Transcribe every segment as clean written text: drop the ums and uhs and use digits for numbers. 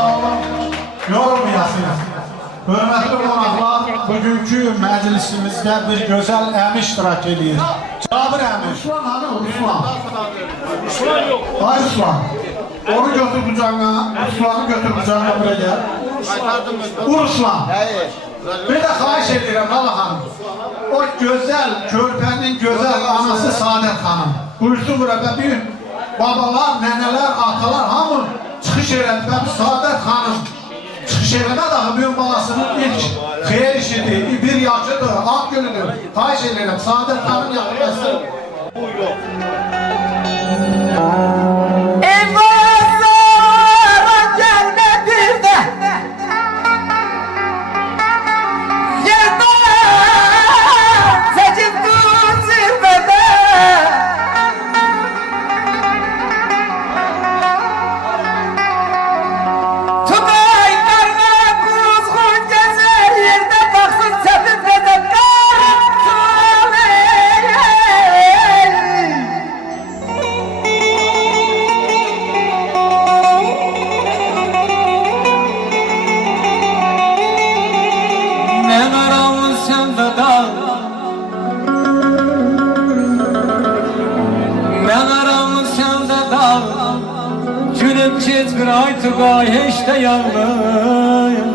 sağ olun. Yorulmayasınız. Hörmətli qonaqlar, bugünkü məclisimizdə bir gözəl əmi iştirak edir. Cabir əmi. Ruslan hanı? Ruslan. Ruslan yok. Ay Ruslan. Onu götür bucağına, Ruslan'ı götür bucağına buraya gel. Ruslan. Bir də xahiş edirəm Allah hanım. O gözəl, körpənin gözəl anası Saadət xanım. Buyursun burada bir babalar, nənələr, atalar hamı çıxış elədi. Ben Saadət xanım çıxış eləmə daha büyük balasının ilk xeyir işidir, bir yaşıdır, ak günüdür. Xahiş edirəm, Saadət xanım yaxınlaşsın. Bir ay tugay hiç de yanlıyım.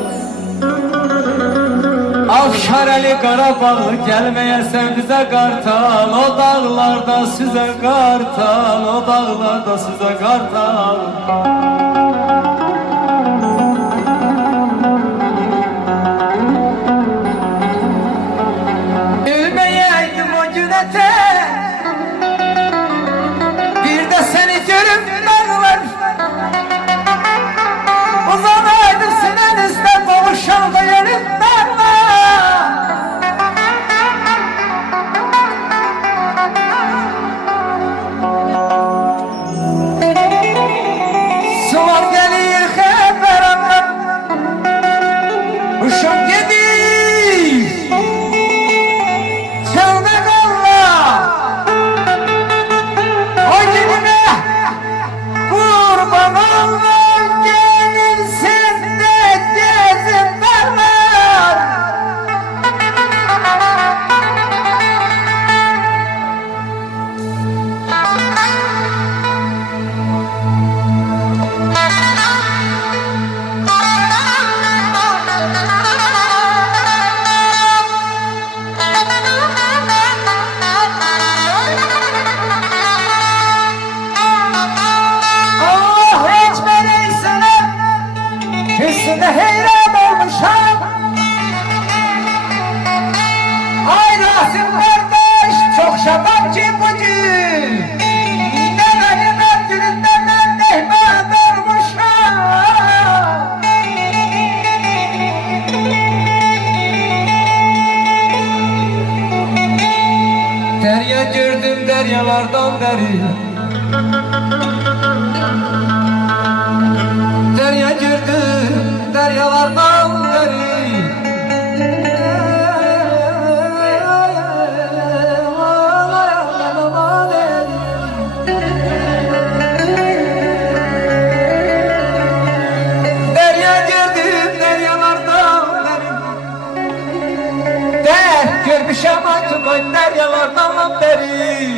Afşareli Qarabağlı gelmeyesen bize kartal. O dağlarda size kartal, o dağlarda size kartal. Ölmeyeydim o günete, bir de seni görüp dağlar. Uzanaydı sinenizden boğuşan da yerinden Sular gelir haberimden Uşum gedir Çıldı kalla O gidime kurban olma Hüsnüne heyran olmuşam Ay Rasim kardeş çok şaban ki bu gün Nebenin öptüründen ben nehmet olmuşam Derya gördüm deryalardan deri Derya gördüm deryalardan deri Derya gördüm deryalardan deri Der görmüşem artık o deryalardan deri